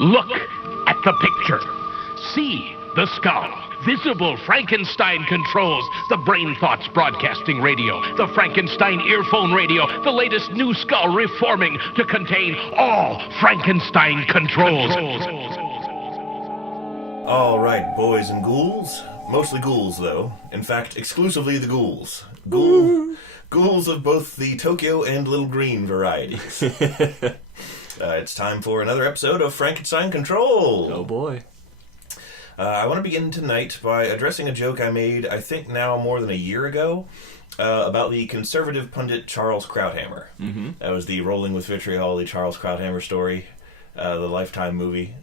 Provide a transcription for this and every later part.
Look at the picture. See the skull. Visible Frankenstein controls. The Brain Thoughts broadcasting radio. The Frankenstein earphone radio. The latest new skull reforming to contain all Frankenstein controls. All right, boys and ghouls. Mostly ghouls, though. In fact, exclusively the ghouls. Ghouls of both the Tokyo and Little Green varieties. It's time for another episode of Frankenstein Control. Oh boy. I want to begin tonight by addressing a joke I made, I think now more than a year ago, about the conservative pundit Charles Krauthammer. Mm-hmm. That was the Rolling with Vitriol, the Charles Krauthammer story, the Lifetime movie.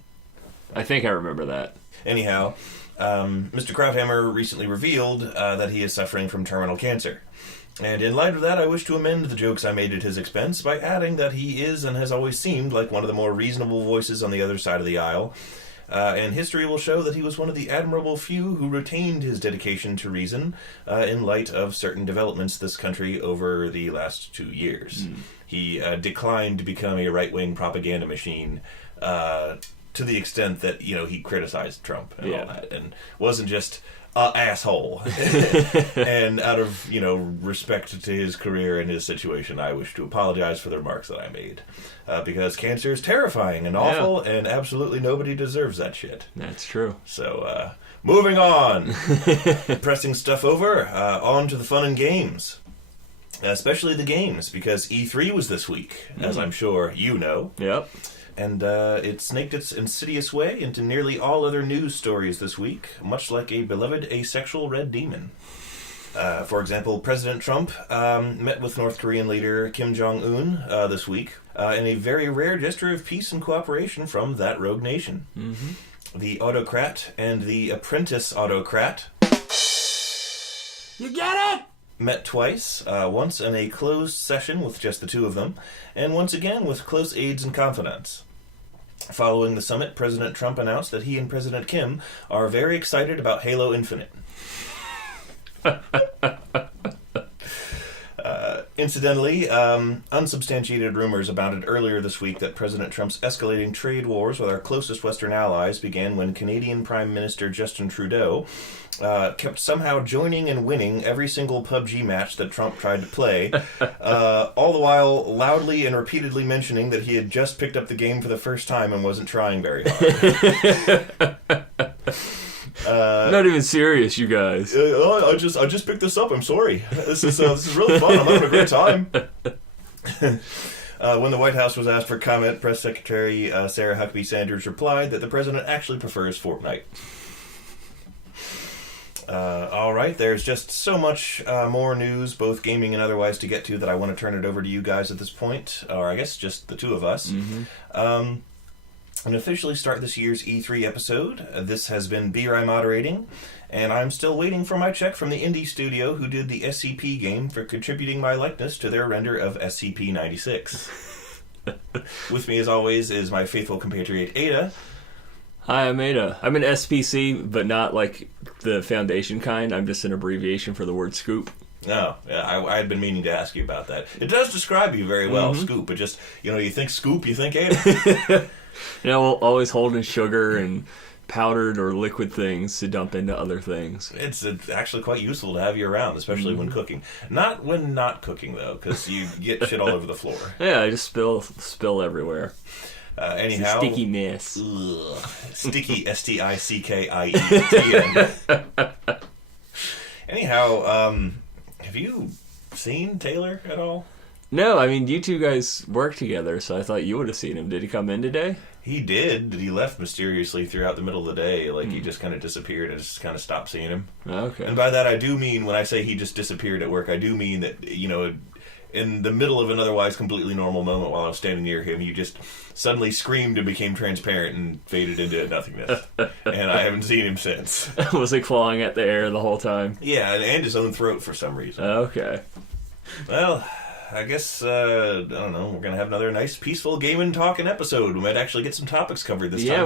I think I remember that. Anyhow, Mr. Krauthammer recently revealed that he is suffering from terminal cancer. And in light of that, I wish to amend the jokes I made at his expense by adding that he is and has always seemed like one of the more reasonable voices on the other side of the aisle. And history will show that he was one of the admirable few who retained his dedication to reason in light of certain developments this country over the last 2 years. He declined to become a right-wing propaganda machine to the extent that, he criticized Trump and all that, and wasn't just asshole. And out of, respect to his career and his situation, I wish to apologize for the remarks that I made. Because cancer is terrifying and awful, and absolutely nobody deserves that shit. That's true. So, moving on. Pressing stuff over, on to the fun and games. Especially the games, because E3 was this week, as I'm sure you know. Yep. And it snaked its insidious way into nearly all other news stories this week, much like a beloved asexual red demon. For example, President Trump met with North Korean leader Kim Jong-un this week in a very rare gesture of peace and cooperation from that rogue nation. Mm-hmm. The autocrat and the apprentice autocrat... You get it? Met twice, once in a closed session with just the two of them, and once again with close aides and confidants. Following the summit, President Trump announced that he and President Kim are very excited about Halo Infinite. Incidentally, unsubstantiated rumors abounded earlier this week that President Trump's escalating trade wars with our closest Western allies began when Canadian Prime Minister Justin Trudeau kept somehow joining and winning every single PUBG match that Trump tried to play, all the while loudly and repeatedly mentioning that he had just picked up the game for the first time and wasn't trying very hard. Not even serious, you guys. I just picked this up. I'm sorry. This is really fun. I'm having a great time. When the White House was asked for comment, Press Secretary Sarah Huckabee Sanders replied that the president actually prefers Fortnite. All right, there's just so much more news, both gaming and otherwise, to get to that I want to turn it over to you guys at this point, or I guess just the two of us. Mm-hmm. And officially start this year's E3 episode. This has been B-Rye moderating, and I'm still waiting for my check from the indie studio who did the SCP game for contributing my likeness to their render of SCP-96. With me, as always, is my faithful compatriot Ada. Hi, I'm Ada. I'm an SPC, but not like the Foundation kind. I'm just an abbreviation for the word scoop. No, I had been meaning to ask you about that. It does describe you very well, Scoop. It just, you think Scoop, you think Ada. We'll always holding sugar and powdered or liquid things to dump into other things. It's actually quite useful to have you around, especially when cooking. Not when not cooking, though, because you get shit all over the floor. Yeah, I just spill everywhere. Anyhow, it's a sticky mess. Sticky, STICKIETN. Anyhow, have you seen Taylor at all? No, I mean, you two guys work together, so I thought you would have seen him. Did he come in today? He did. He left mysteriously throughout the middle of the day. Like, he just kind of disappeared and just kind of stopped seeing him. Okay. And by that, I do mean, when I say he just disappeared at work, I do mean that, in the middle of an otherwise completely normal moment while I was standing near him, you just suddenly screamed and became transparent and faded into nothingness. And I haven't seen him since. Was he clawing at the air the whole time? Yeah, and his own throat for some reason. Okay. Well, I guess, I don't know, we're going to have another nice, peaceful gaming talking episode. We might actually get some topics covered this time.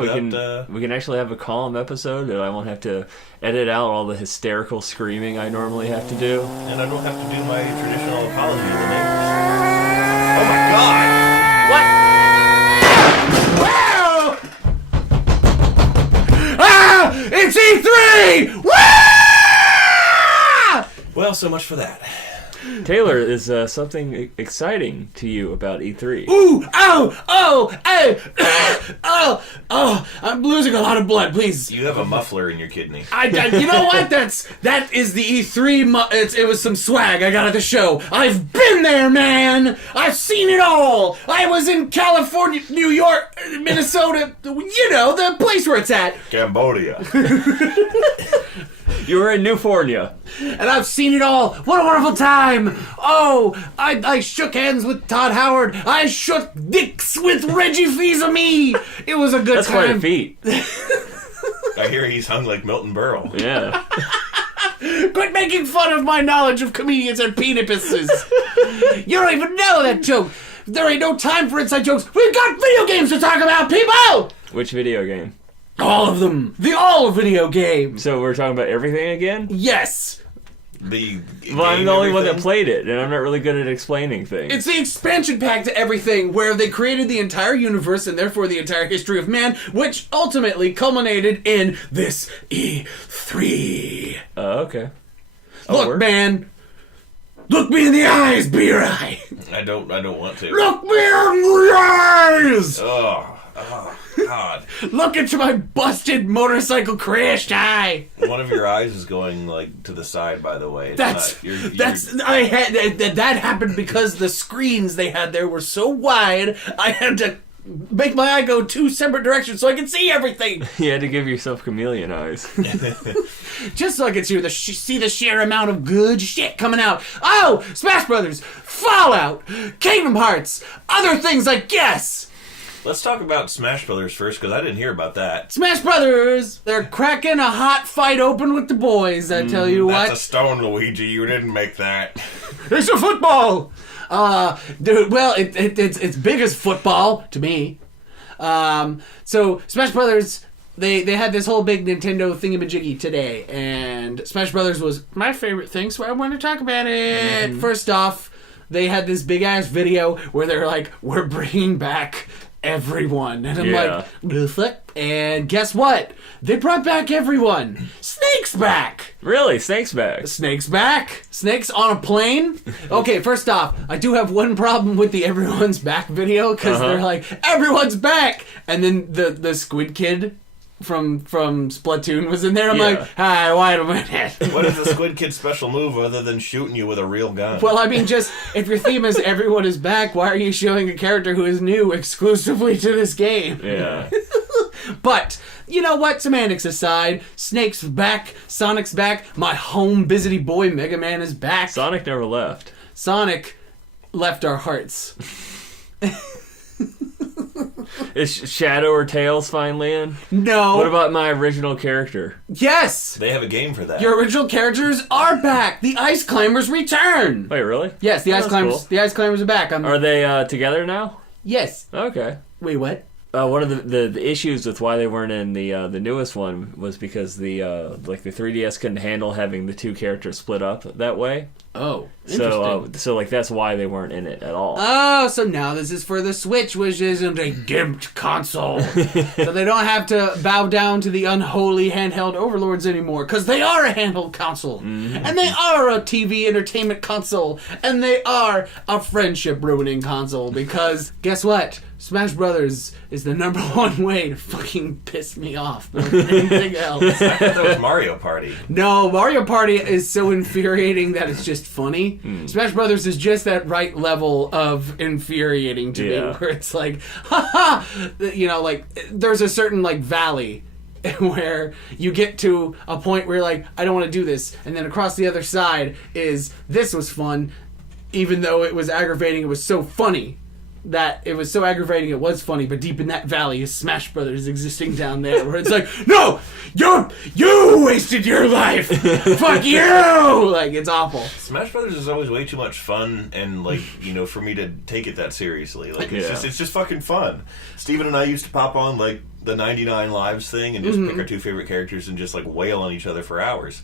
We can actually have a calm episode, and I won't have to edit out all the hysterical screaming I normally have to do. And I don't have to do my traditional apology to the neighbors. Oh my god! so much for that. Taylor, is something exciting to you about E3? Ooh! Oh! I'm losing a lot of blood. Please. You have a muffler in your kidney. You know what? That is the E3. It was some swag I got at the show. I've been there, man. I've seen it all. I was in California, New York, Minnesota. You know, the place where it's at. Cambodia. You were in Newfornia. And I've seen it all. What a wonderful time. Oh, I shook hands with Todd Howard. I shook dicks with Reggie Fils-Aimé. It was a good That's time. quite a feat. I hear he's hung like Milton Berle. Yeah. Quit making fun of my knowledge of comedians and penises. You don't even know that joke. There ain't no time for inside jokes. We've got video games to talk about, people! Which video game? All of them. The all video games. So we're talking about everything again? Yes. Well, I'm the only one that played it, and I'm not really good at explaining things. It's the expansion pack to everything, where they created the entire universe and therefore the entire history of man, which ultimately culminated in this E3. Okay. Look, man. Look me in the eyes, Beer Eye. I don't want to. Look me in the eyes. Oh, God. Look into my busted motorcycle crashed eye. One of your eyes is going like to the side, by the way. That happened because the screens they had there were so wide. I had to make my eye go 2 separate directions so I could see everything. You had to give yourself chameleon eyes. Just so I could see the sheer amount of good shit coming out. Oh, Smash Brothers, Fallout, Kingdom Hearts, other things I guess. Let's talk about Smash Brothers first, because I didn't hear about that. Smash Brothers, they're cracking a hot fight open with the boys, I tell you what. That's a stone, Luigi. You didn't make that. It's a football! Dude, well, it's big as football, to me. So, Smash Brothers, they had this whole big Nintendo thingamajiggy today, and Smash Brothers was my favorite thing, so I want to talk about it. First off, they had this big-ass video where they're like, we're bringing back everyone. And I'm like, the fuck? And guess what? They brought back everyone. Snake's back. Really? Snake's back? Snake's back. Snake's on a plane. Okay, first off, I do have one problem with the everyone's back video, because they're like, everyone's back. And then the squid kid from Splatoon was in there. I'm like, hi, wait a minute. What is the Squid Kid's special move other than shooting you with a real gun? Well, I mean, just, if your theme is everyone is back, why are you showing a character who is new exclusively to this game? Yeah. But, you know what? Semantics aside, Snake's back, Sonic's back, my home busy boy Mega Man is back. Sonic never left. Sonic left our hearts. Is Shadow or Tails finally in? No. What about my original character? Yes! They have a game for that. Your original characters are back! The Ice Climbers return! Wait, really? Yes, the Ice Climbers. Cool. The Ice Climbers are back. Are they together now? Yes. Okay. Wait, what? One of the issues with why they weren't in the newest one was because the 3DS couldn't handle having the two characters split up that way. Oh, interesting. So like that's why they weren't in it at all. Oh, so now this is for the Switch, which isn't a gimped console. So they don't have to bow down to the unholy handheld overlords anymore, because they are a handheld console. And they are a TV entertainment console. And they are a friendship-ruining console, because guess what? Smash Brothers is the #1 way to fucking piss me off more than anything else. I thought that was Mario Party. No, Mario Party is so infuriating that it's just funny. Smash Brothers is just that right level of infuriating to me, where it's like, haha, you know, like, there's a certain, like, valley where you get to a point where you're like, I don't want to do this, and then across the other side is, this was fun, even though it was aggravating, it was so funny. That it was so aggravating it was funny, but deep in that valley is Smash Brothers existing down there, where it's like, no, you wasted your life, fuck you, like, it's awful. Smash Brothers is always way too much fun, and like, you know, for me to take it that seriously, like it's just fucking fun. Steven and I used to pop on like the 99 Lives thing and just pick our two favorite characters and just like wail on each other for hours.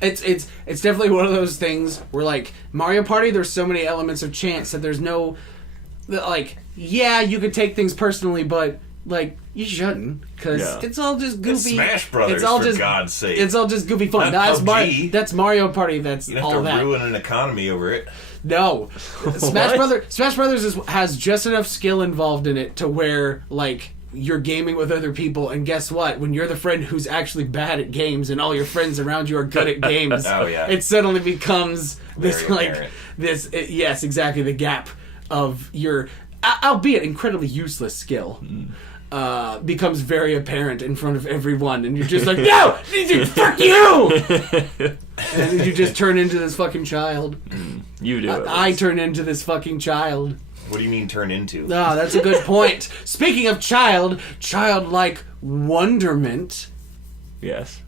It's definitely one of those things where, like, Mario Party, there's so many elements of chance that there's no. Like, yeah, you could take things personally, but Like, you shouldn't, because Yeah. it's all just goofy. It's Smash Brothers, for God's sake. It's all just goofy fun. Not That's, that's Mario Party. That's You don't all have to that. ruin an economy over it. No, Smash Brothers has just enough skill involved in it to where like you're gaming with other people, and guess what? When you're the friend who's actually bad at games, and all your friends around you are good at games, Oh, yeah. it suddenly becomes this Very apparent. yes, exactly, the gap of your, albeit incredibly useless skill. Becomes very apparent in front of everyone, and you're just like, no, fuck you, and then you just turn into this fucking child. You do it. I turn into this fucking child. What do you mean turn into? Ah, that's a good point. Speaking of childlike wonderment, Yes.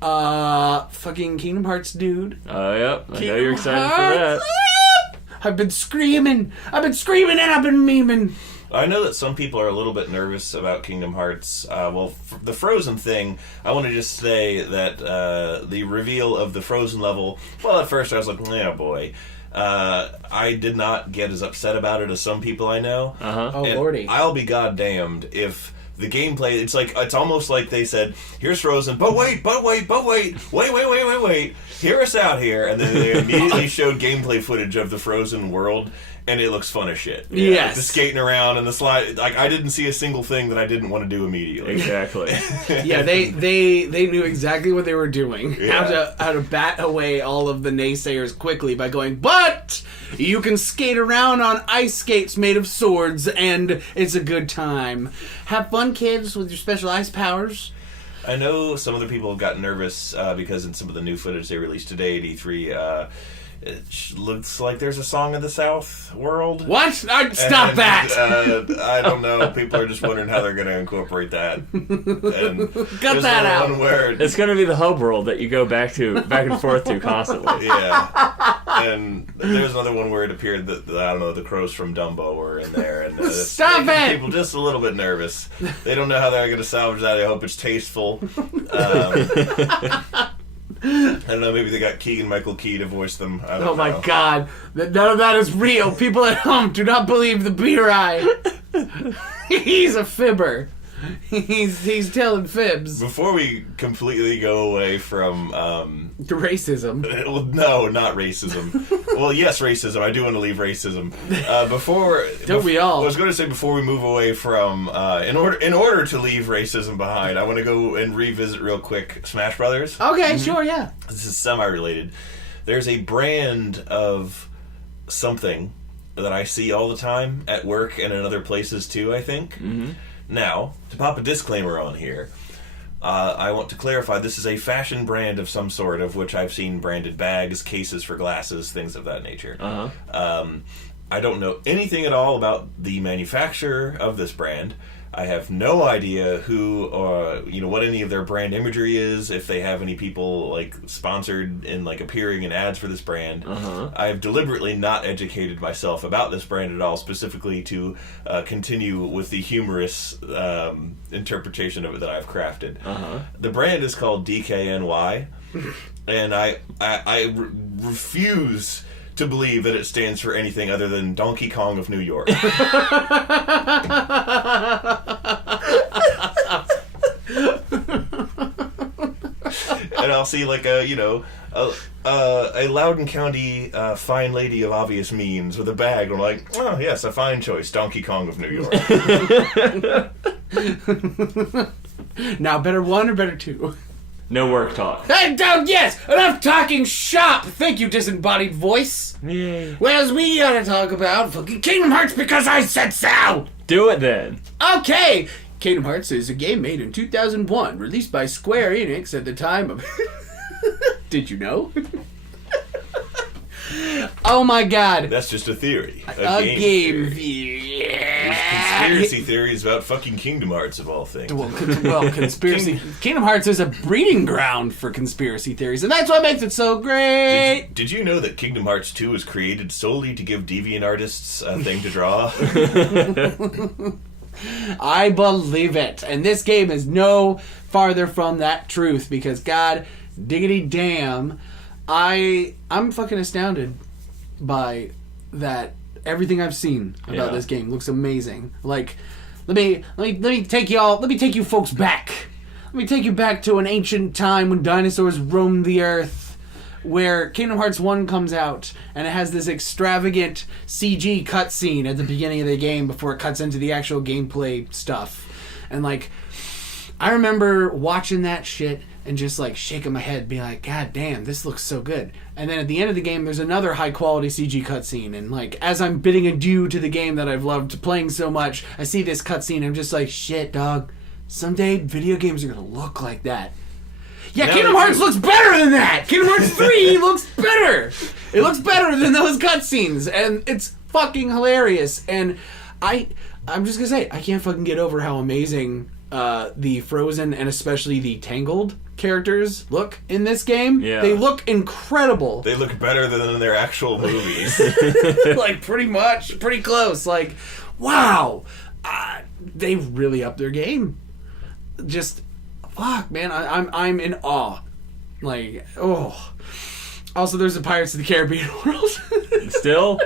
fucking Kingdom Hearts dude. Yep. I know Kingdom you're excited Hearts. for that. I've been screaming and I've been memeing. I know that some people are a little bit nervous about Kingdom Hearts. The Frozen thing, I want to just say that the reveal of the Frozen level, well, at first I was like, oh boy. I did not get as upset about it as some people I know. Oh, And lordy. I'll be goddamned if the gameplay, it's almost like they said, here's Frozen, but wait, hear us out here, and then they immediately showed gameplay footage of the Frozen world, and it looks fun as shit. Yeah, Yes. like the skating around and the slide, like I didn't see a single thing that I didn't want to do immediately. Exactly. Yeah, they knew exactly what they were doing. Yeah. How to bat away all of the naysayers quickly by going, but you can skate around on ice skates made of swords, and it's a good time. Have fun, kids, with your special ice powers. I know some other people have gotten nervous because in some of the new footage they released today at E3, it looks like there's a Song of the South world. What? Stop And, that! I don't know. People are just wondering how they're going to incorporate that. And Cut that out. One where, It's going to be the hub world that you go back and forth to constantly. yeah. And there's another one where it appeared that, I don't know, the crows from Dumbo were in there. And that's Stop making it! people just a little bit nervous. They don't know how they're going to salvage that. I hope it's tasteful. I don't know, maybe they got Keegan-Michael Key to voice them. I don't know. Oh my god. None of that is real. People at home do not believe the B-Rye. He's a fibber. He's telling fibs. Before we completely go away from... The racism. well, no, not racism. Well, yes, racism. I do want to leave racism. Don't we all? I was going to say before we move away from... in order to leave racism behind, I want to go and revisit real quick Smash Brothers. Okay, sure, yeah. This is semi-related. There's a brand of something that I see all the time at work and in other places too, I think. Mm-hmm. Now, to pop a disclaimer on here, I want to clarify this is a fashion brand of some sort, of which I've seen branded bags, cases for glasses, things of that nature. I don't know anything at all about the manufacturer of this brand. I have no idea who, what any of their brand imagery is, if they have any people, like, sponsored and, like, appearing in ads for this brand. I've deliberately not educated myself about this brand at all, specifically to continue with the humorous interpretation of it that I've crafted. The brand is called DKNY, and I refuse to believe that it stands for anything other than Donkey Kong of New York. And I'll see like a Loudoun County fine lady of obvious means with a bag. I'm like, oh yes, a fine choice, Donkey Kong of New York. Now, better one or better two? No work talk. Hey, yes! Enough talking shop! Thank you, disembodied voice. Yay. Whereas we gotta talk about fucking Kingdom Hearts because I said so! Do it then. Okay! Kingdom Hearts is a game made in 2001, released by Square Enix at the time of... Did you know? Oh my god. That's just a theory. A game theory. yeah. Conspiracy theories about fucking Kingdom Hearts of all things. Well, conspiracy... Kingdom Hearts is a breeding ground for conspiracy theories, and that's what makes it so great! Did you know that Kingdom Hearts 2 was created solely to give deviant artists a thing to draw? I believe it. And this game is no farther from that truth, because god diggity damn, I'm fucking astounded by that. Everything I've seen about this game looks amazing. Like, Let me take you folks back. Let me take you back to an ancient time when dinosaurs roamed the earth, where Kingdom Hearts 1 comes out, and it has this extravagant CG cutscene at the beginning of the game before it cuts into the actual gameplay stuff. And, like, I remember watching that shit and just, like, shaking my head, being like, God damn, this looks so good. And then at the end of the game, there's another high-quality CG cutscene. And, like, as I'm bidding adieu to the game that I've loved playing so much, I see this cutscene, and I'm just like, shit, dog. Someday, video games are gonna look like that. Yeah, now Kingdom Hearts looks better than that! Kingdom Hearts 3 looks better! It looks better than those cutscenes, and it's fucking hilarious. And I'm just gonna say, I can't fucking get over how amazing the Frozen and especially the Tangled characters look in this game. Yeah. They look incredible. They look better than in their actual movies. Like, pretty much. Pretty close. Like, wow. They really upped their game. Just, fuck, man. I'm in awe. Like, oh. Also, there's the Pirates of the Caribbean world. Still?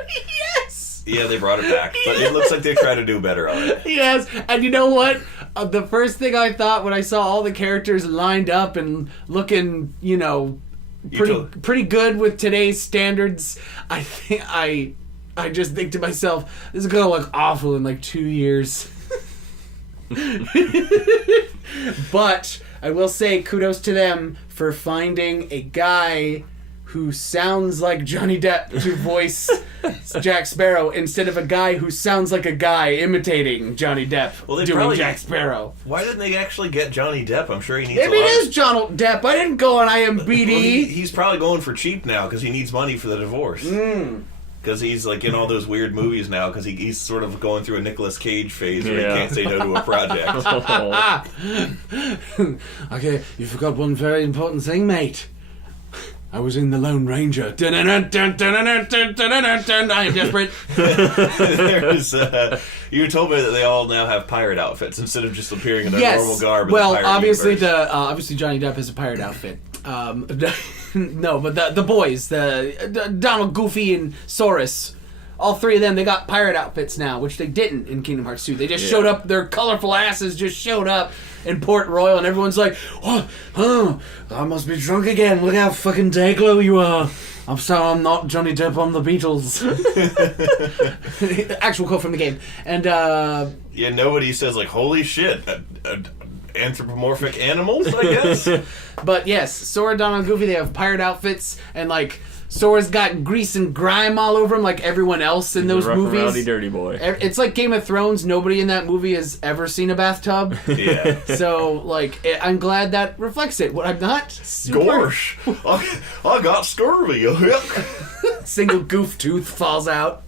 Yes! Yeah, they brought it back, but it looks like they try to do better on it. Yes, and you know what? The first thing I thought when I saw all the characters lined up and looking, you know, pretty good with today's standards, I think I just think to myself, this is gonna look awful in like 2 years. But I will say kudos to them for finding a guy who sounds like Johnny Depp to voice Jack Sparrow instead of a guy who sounds like a guy imitating Johnny Depp doing Jack Sparrow. Why didn't they actually get Johnny Depp? I'm sure he needs Maybe it is Johnny Depp. I didn't go on IMDb. Well, he's probably going for cheap now because he needs money for the divorce. Because he's like in all those weird movies now because he's sort of going through a Nicolas Cage phase where he can't say no to a project. Okay, you forgot one very important thing, mate. I was in the Lone Ranger. I am desperate. You told me that they all now have pirate outfits instead of just appearing in their normal garb. Well, obviously Johnny Depp has a pirate outfit. No, but the boys, Donald, Goofy, and Saurus, all three of them, they got pirate outfits now, which they didn't in Kingdom Hearts 2. They just showed up, their colorful asses just showed up in Port Royal, and everyone's like, oh, I must be drunk again. Look how fucking day-glow you are. I'm sorry, I'm not Johnny Depp on the Beatles. Actual quote from the game. And, yeah, nobody says, like, holy shit, anthropomorphic animals, I guess? But yes, Sora, Donald, and Goofy, they have pirate outfits, and, like, Sora's got grease and grime all over him like everyone else in those movies. Rowdy dirty boy. It's like Game of Thrones. Nobody in that movie has ever seen a bathtub. Yeah. So, like, I'm glad that reflects it. What I'm not Gosh, I got scurvy. Single goof tooth falls out.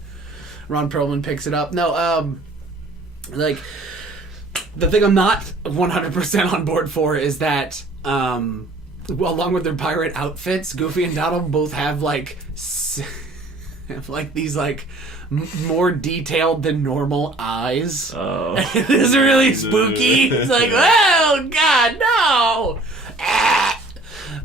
Ron Perlman picks it up. No, like, the thing I'm not 100% on board for is that, along with their pirate outfits, Goofy and Donald both have like these like more detailed than normal eyes. Oh, It is really spooky. It's like, oh god, no!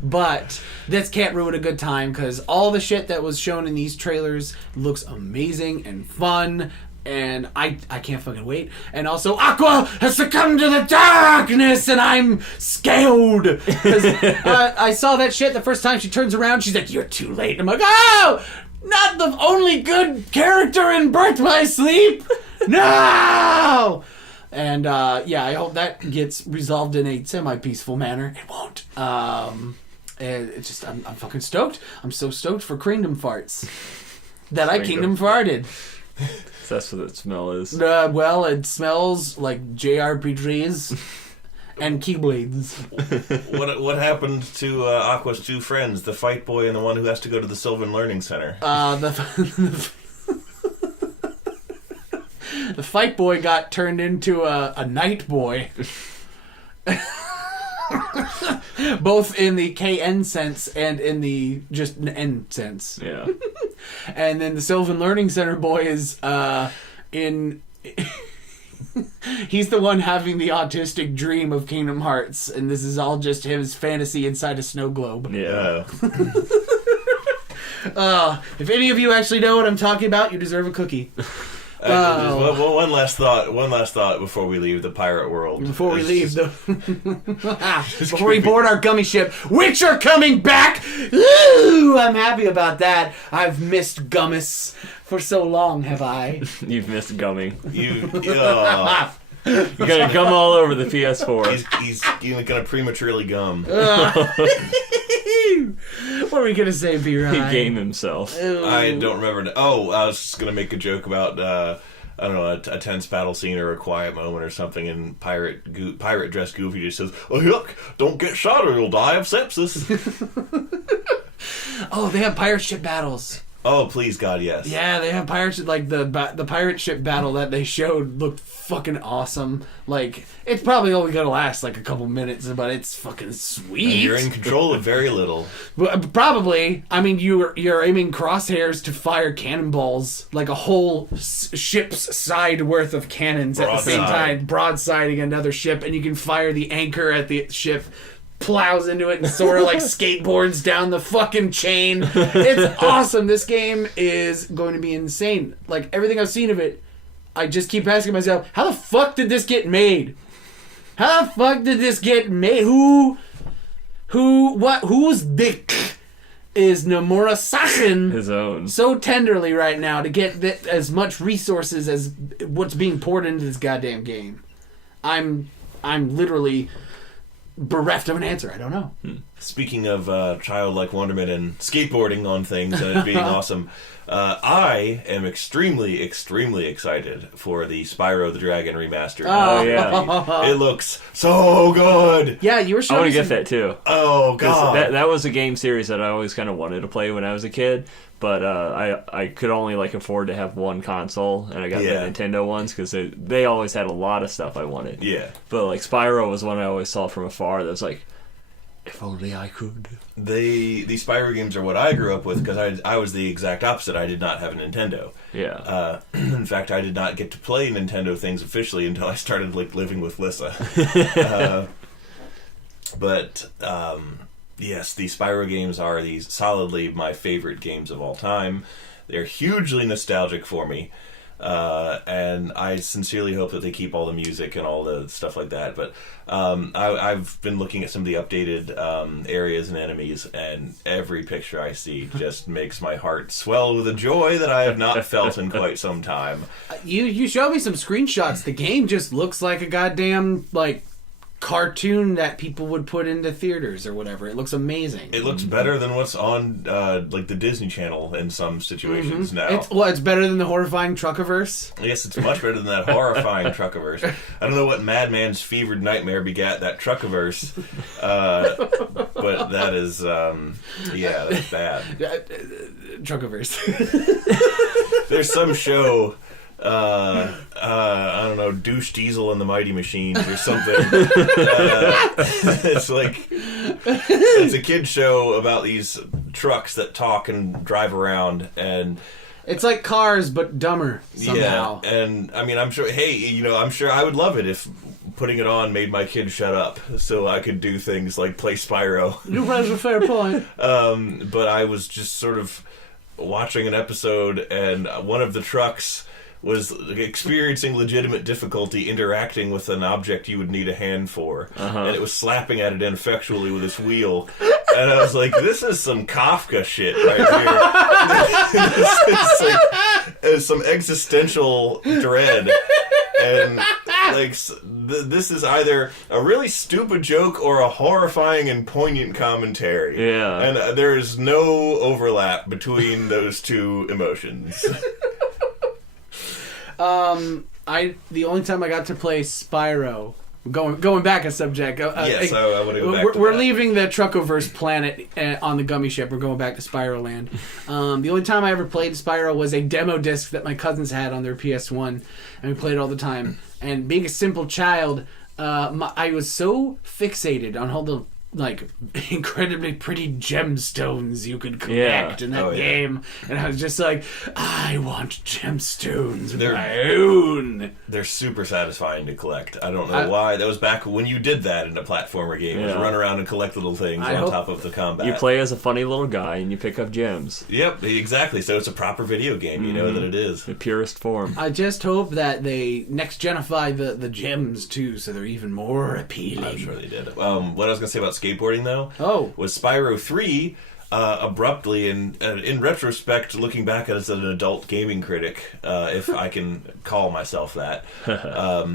But this can't ruin a good time because all the shit that was shown in these trailers looks amazing and fun. And I can't fucking wait. And also, Aqua has succumbed to the darkness, and I'm scared. Because I saw that shit the first time she turns around, she's like, you're too late. And I'm like, oh! Not the only good character in Birth by Sleep! No! And, I hope that gets resolved in a semi-peaceful manner. It won't. It's just, I'm fucking stoked. I'm so stoked for Kingdom Farts. That I Kingdom farted. That's what the smell is. Well, it smells like JRPGs and Keyblades. What happened to Aqua's two friends, the fight boy and the one who has to go to the Sylvan Learning Center? The fight boy got turned into a night boy. Both in the KN sense and in the just N sense. Yeah. And then the Sylvan Learning Center boy is he's the one having the autistic dream of Kingdom Hearts, and this is all just his fantasy inside a snow globe. Yeah. If any of you actually know what I'm talking about, you deserve a cookie. Well, one last thought before we leave the pirate world. Before we board our gummy ship, which are coming back. Ooh, I'm happy about that. I've missed gummies for so long, have I? You've missed gumming. You gotta gum all over the PS4. He's gonna prematurely gum. What are we gonna say, B-Ryan? He game himself. I don't remember. Oh, I was just gonna make a joke about I don't know, a tense battle scene or a quiet moment or something, and pirate dress Goofy just says, "Oh look, don't get shot or you'll die of sepsis." Oh, they have pirate ship battles. Oh, please God, yes. Yeah, they have pirate ship, like the pirate ship battle that they showed looked fucking awesome. Like, it's probably only gonna last like a couple minutes, but it's fucking sweet. And you're in control of very little. Probably. I mean, you're aiming crosshairs to fire cannonballs, like a whole ship's side worth of cannons at the same time, broadsiding another ship, and you can fire the anchor at the ship. Plows into it and sort of like skateboards down the fucking chain. It's awesome. This game is going to be insane. Like, everything I've seen of it, I just keep asking myself, how the fuck did this get made? How the fuck did this get made? Whose dick is Nomura Sakin His own. so tenderly right now to get as much resources as what's being poured into this goddamn game? I'm literally bereft of an answer. I don't know. Speaking of childlike wonderment and skateboarding on things and it being awesome, I am extremely, extremely excited for the Spyro the Dragon remaster. Oh, yeah. It looks so good. Yeah, you were I showing want to get that too. Oh, God. That was a game series that I always kind of wanted to play when I was a kid, but I could only like afford to have one console, and I got the Nintendo ones because they always had a lot of stuff I wanted. Yeah. But like Spyro was one I always saw from afar that was like, if only I could. The Spyro games are what I grew up with because I was the exact opposite. I did not have a Nintendo. Yeah. In fact, I did not get to play Nintendo things officially until I started like living with Lissa. Yes, the Spyro games are solidly my favorite games of all time. They're hugely nostalgic for me. And I sincerely hope that they keep all the music and all the stuff like that. But I've been looking at some of the updated areas and enemies, and every picture I see just makes my heart swell with a joy that I have not felt in quite some time. You showed me some screenshots. The game just looks like a goddamn like cartoon that people would put into theaters or whatever. It looks amazing. It looks better than what's on like the Disney Channel in some situations now. It's better than the horrifying Truckiverse. Yes, it's much better than that horrifying Truckiverse. I don't know what madman's fevered nightmare begat that Truckiverse, but that is, that's bad. Truckiverse. There's some show, I don't know, Douche Diesel and the Mighty Machines or something. It's a kid show about these trucks that talk and drive around, and it's like Cars but dumber somehow. Yeah, and I mean, I'm sure I would love it if putting it on made my kid shut up so I could do things like play Spyro. You raise a fair point. But I was just sort of watching an episode, and one of the trucks was experiencing legitimate difficulty interacting with an object you would need a hand for. And it was slapping at it ineffectually with its wheel. And I was like, this is some Kafka shit right here. It's some existential dread. And like, this is either a really stupid joke or a horrifying and poignant commentary. Yeah. And there is no overlap between those two emotions. The only time I got to play Spyro, going back a subject. Yes, I want to go back. We're leaving the Truckiverse planet on the gummy ship. We're going back to Spyro Land. The only time I ever played Spyro was a demo disc that my cousins had on their PS1, and we played it all the time. And being a simple child, I was so fixated on like incredibly pretty gemstones you could collect in that game, and I was just like, I want gemstones of my own. They're super satisfying to collect. I don't know why. That was back when you did that in a platformer game. Was run around and collect little things on top of the combat. You play as a funny little guy and you pick up gems. Yep, exactly. So it's a proper video game. You know that it is. The purest form. I just hope that they next-genify the gems too, so they're even more appealing. I'm sure they did. What I was going to say about skateboarding, though, was Spyro 3 abruptly, and in retrospect, looking back as an adult gaming critic, if I can call myself that.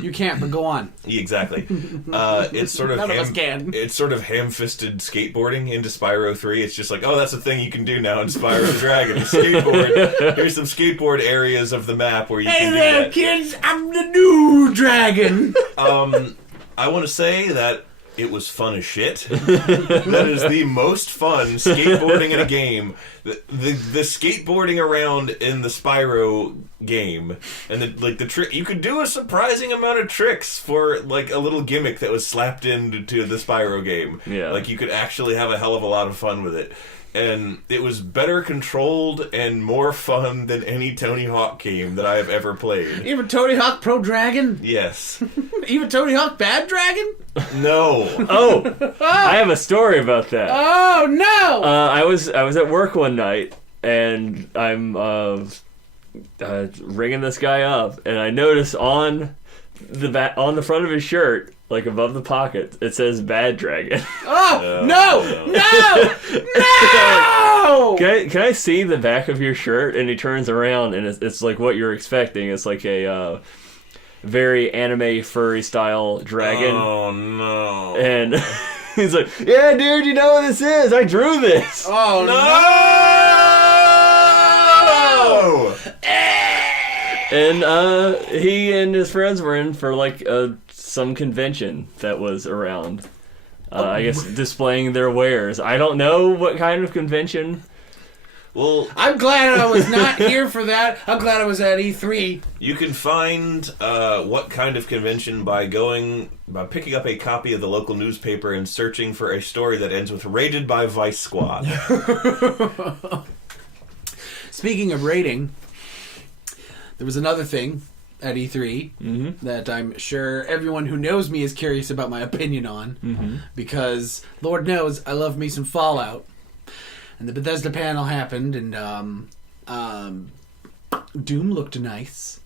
You can't, but go on. Exactly. It's sort of None of us can. It's sort of ham-fisted skateboarding into Spyro 3. It's just like, oh, that's a thing you can do now in Spyro the Dragon. Skateboard. Here's some skateboard areas of the map where you can do that. Hey there, kids! I'm the new dragon! I want to say that it was fun as shit. That is the most fun skateboarding in a game. The skateboarding around in the Spyro game, and the trick, you could do a surprising amount of tricks for like a little gimmick that was slapped into the Spyro game. Yeah, like you could actually have a hell of a lot of fun with it. And it was better controlled and more fun than any Tony Hawk game that I have ever played. Even Tony Hawk Pro Dragon? Yes. Even Tony Hawk Bad Dragon? No. I have a story about that. Oh, no! I was at work one night, and I'm ringing this guy up, and I notice on the front of his shirt, like above the pocket, it says Bad Dragon. Oh, no! No! Can I see the back of your shirt? And he turns around, and it's like what you're expecting. It's like a very anime furry style dragon. Oh, no. And he's like, yeah, dude, you know what this is? I drew this. Oh, no! And he and his friends were in for like some convention that was around. I guess displaying their wares. I don't know what kind of convention. Well, I'm glad I was not here for that. I'm glad I was at E3. You can find what kind of convention by picking up a copy of the local newspaper and searching for a story that ends with "Raided by Vice Squad." Speaking of raiding, there was another thing at E3 that I'm sure everyone who knows me is curious about my opinion on, because Lord knows I love me some Fallout. And the Bethesda panel happened, and Doom looked nice.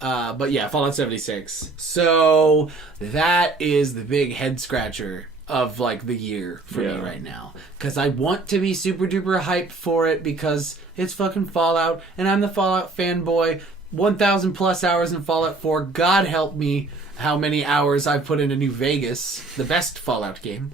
But yeah, Fallout 76. So that is the big head scratcher of like the year for me right now, because I want to be super duper hyped for it because it's fucking Fallout, and I'm the Fallout fanboy. 1,000 plus hours in Fallout 4. God help me how many hours I've put into New Vegas, the best Fallout game.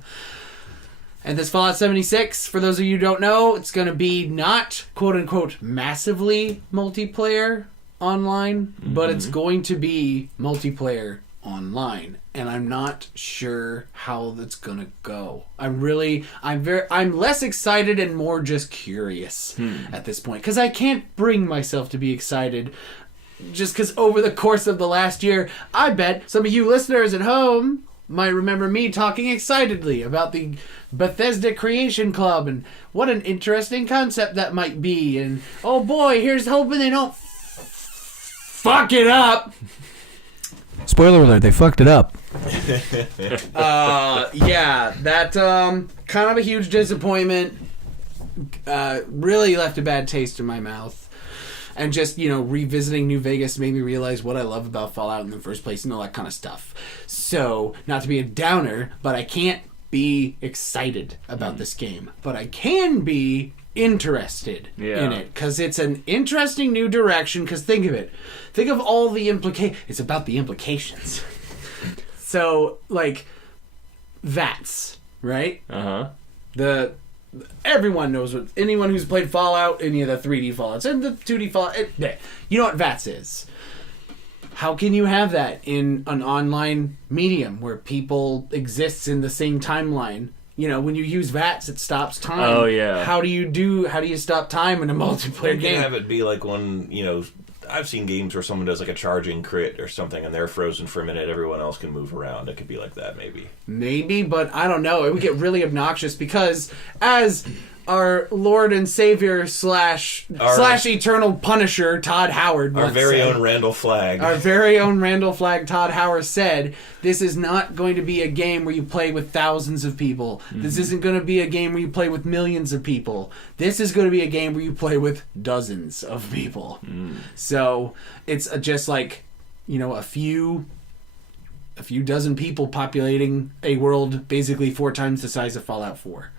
And this Fallout 76, for those of you who don't know, it's going to be not quote-unquote massively multiplayer online, but it's going to be multiplayer online. And I'm not sure how that's going to go. I'm less excited and more just curious at this point, because I can't bring myself to be excited. Just because over the course of the last year, I bet some of you listeners at home might remember me talking excitedly about the Bethesda Creation Club and what an interesting concept that might be. And oh boy, here's hoping they don't fuck it up. Spoiler alert, they fucked it up. Yeah, that kind of a huge disappointment. Really left a bad taste in my mouth. And just, revisiting New Vegas made me realize what I love about Fallout in the first place and all that kind of stuff. So, not to be a downer, but I can't be excited about this game. But I can be interested in it, because it's an interesting new direction. Because think of it. Think of all the it's about the implications. So, like, VATS, right? Everyone knows anyone who's played Fallout, any of the 3D Fallouts, and the 2D Fallout, you know what VATS is. How can you have that in an online medium where people exist in the same timeline? When you use VATS, it stops time. Oh, yeah. How do you stop time in a multiplayer game? You can have it be like one, I've seen games where someone does like a charging crit or something and they're frozen for a minute, everyone else can move around. It could be like that, maybe. Maybe, but I don't know. It would get really obnoxious because as our Lord and Savior slash Eternal Punisher, Todd Howard, our very own Randall Flagg. Our very own Randall Flagg, Todd Howard, said, this is not going to be a game where you play with thousands of people. Mm-hmm. This isn't going to be a game where you play with millions of people. This is going to be a game where you play with dozens of people. Mm. So it's just like, a few dozen people populating a world basically 4 times the size of Fallout 4.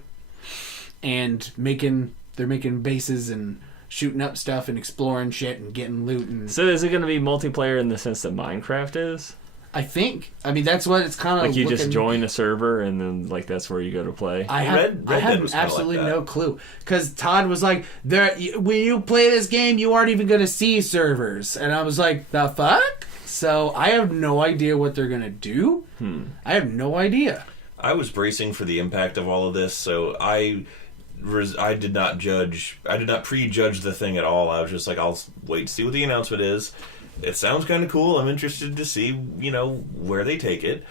And they're making bases and shooting up stuff and exploring shit and getting loot. And so is it going to be multiplayer in the sense that Minecraft is? I think. I mean, that's what it's kind of like. You just join a server and then that's where you go to play. I have absolutely no clue because Todd was like, when you play this game, you aren't even going to see servers, and I was like, the fuck. So I have no idea what they're going to do. I have no idea. I was bracing for the impact of all of this, so I did not prejudge the thing at all. I was just like, I'll wait to see what the announcement is. It sounds kind of cool. I'm interested to see, where they take it.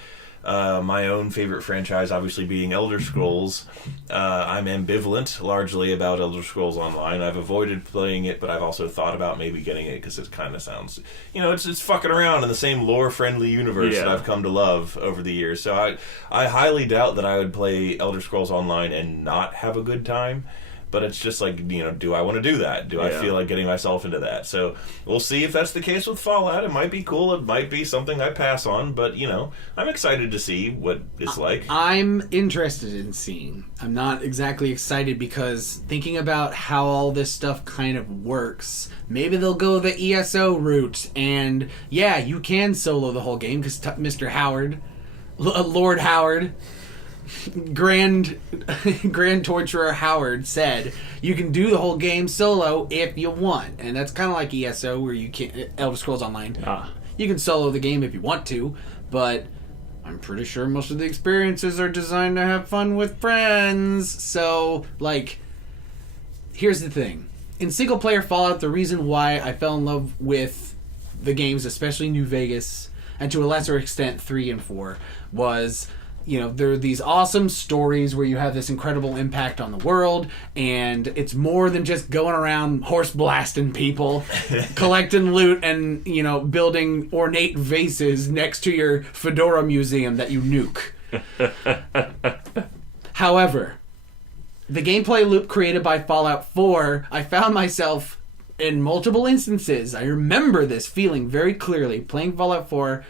My own favorite franchise, obviously, being Elder Scrolls. I'm ambivalent, largely, about Elder Scrolls Online. I've avoided playing it, but I've also thought about maybe getting it because it kind of sounds, it's fucking around in the same lore-friendly universe that I've come to love over the years. So I highly doubt that I would play Elder Scrolls Online and not have a good time. But it's just like, do I want to do that? Do I feel like getting myself into that? So we'll see if that's the case with Fallout. It might be cool. It might be something I pass on. But, I'm excited to see what it's like. I'm interested in seeing. I'm not exactly excited because thinking about how all this stuff kind of works, maybe they'll go the ESO route. And, you can solo the whole game because Mr. Howard, Lord Howard... Grand Torturer Howard said you can do the whole game solo if you want, and that's kind of like ESO where you can Elder Scrolls Online. You can solo the game if you want to, but I'm pretty sure most of the experiences are designed to have fun with friends. So, here's the thing: in single player Fallout, the reason why I fell in love with the games, especially New Vegas, and to a lesser extent 3 and 4, was. There are these awesome stories where you have this incredible impact on the world, and it's more than just going around horse blasting people, collecting loot, and, building ornate vases next to your Fedora museum that you nuke. However, the gameplay loop created by Fallout 4, I found myself in multiple instances. I remember this feeling very clearly. Playing Fallout 4,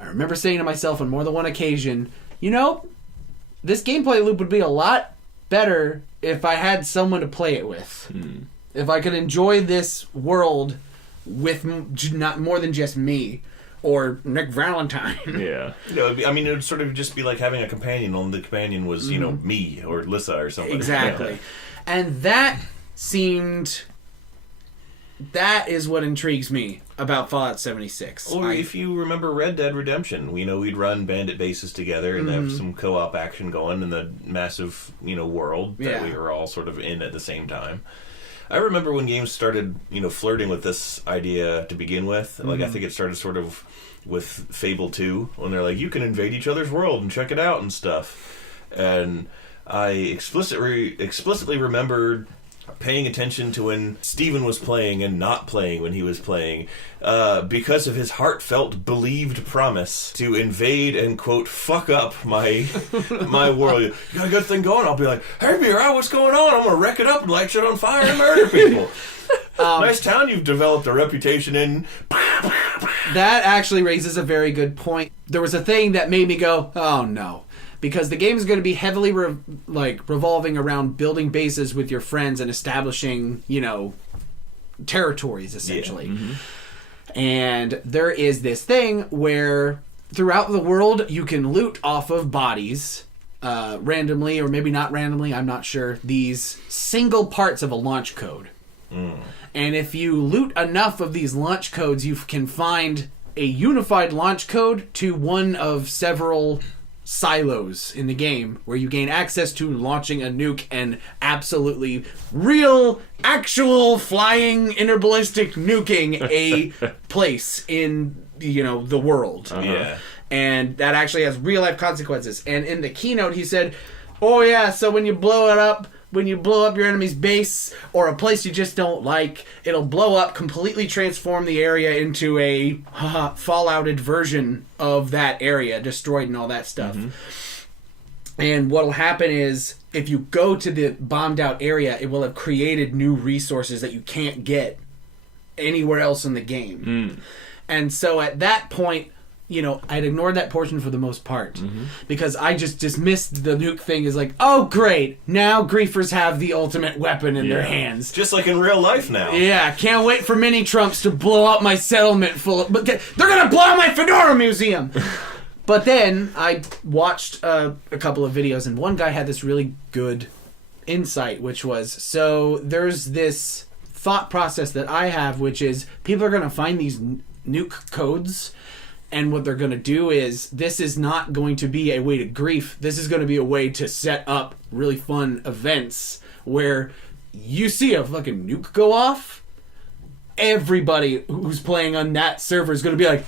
I remember saying to myself on more than one occasion, this gameplay loop would be a lot better if I had someone to play it with. If I could enjoy this world with not more than just me or Nick Valentine. Yeah. It would sort of just be like having a companion, only the companion was, me or Lissa or something. Exactly. And that is what intrigues me about Fallout 76. Or if you remember Red Dead Redemption, we'd run bandit bases together and have some co-op action going in the massive, world that we were all sort of in at the same time. I remember when games started, flirting with this idea to begin with. I think it started sort of with Fable 2, when they're like, you can invade each other's world and check it out and stuff. And I explicitly remembered paying attention to when Steven was playing and not playing when he was playing, because of his heartfelt, believed promise to invade and, quote, fuck up my world. You got a good thing going? I'll be like, hey, Mira, what's going on? I'm going to wreck it up and light shit on fire and murder people. Nice town you've developed a reputation in. That actually raises a very good point. There was a thing that made me go, oh, no. Because the game is going to be heavily revolving around building bases with your friends and establishing, territories, essentially. Yeah. Mm-hmm. And there is this thing where throughout the world you can loot off of bodies randomly, or maybe not randomly, I'm not sure, these single parts of a launch code. And if you loot enough of these launch codes, you can find a unified launch code to one of several silos in the game where you gain access to launching a nuke and absolutely real, actual flying interballistic nuking a place in, the world. Yeah. And that actually has real life consequences. And in the keynote, he said, oh yeah, so when you blow up your enemy's base or a place you just don't like, it'll blow up, completely transform the area into a fallouted version of that area, destroyed and all that stuff. And what'll happen is, if you go to the bombed out area, it will have created new resources that you can't get anywhere else in the game. And so at that point, I'd ignored that portion for the most part because I just dismissed the nuke thing as like, oh great, now griefers have the ultimate weapon in their hands. Just like in real life now. Yeah, can't wait for mini Trumps to blow up my settlement but they're gonna blow up my Fedora museum. But then I watched a couple of videos, and one guy had this really good insight, which was, so there's this thought process that I have, which is people are gonna find these nuke codes. And what they're going to do is, this is not going to be a way to grief. This is going to be a way to set up really fun events where you see a fucking nuke go off. Everybody who's playing on that server is going to be like,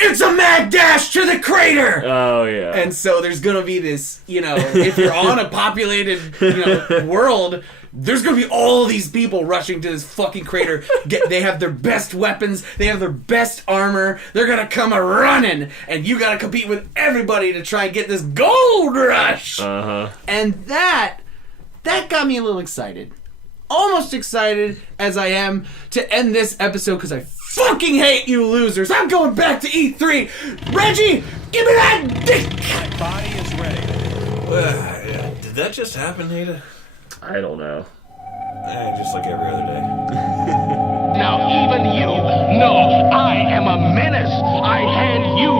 it's a mad dash to the crater! Oh, yeah. And so there's going to be this, if you're on a populated, world, there's going to be all these people rushing to this fucking crater. They have their best weapons. They have their best armor. They're going to come a-running. And you got to compete with everybody to try and get this gold rush. And that got me a little excited. Almost excited as I am to end this episode because I fucking hate you losers. I'm going back to E3. Reggie, give me that dick. My body is ready. Did that just happen, Nada? I don't know. Just like every other day. Now even you know I am a menace. I hand you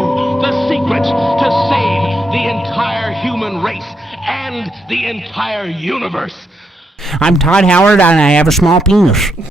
the secrets to save the entire human race and the entire universe. I'm Todd Howard, and I have a small penis.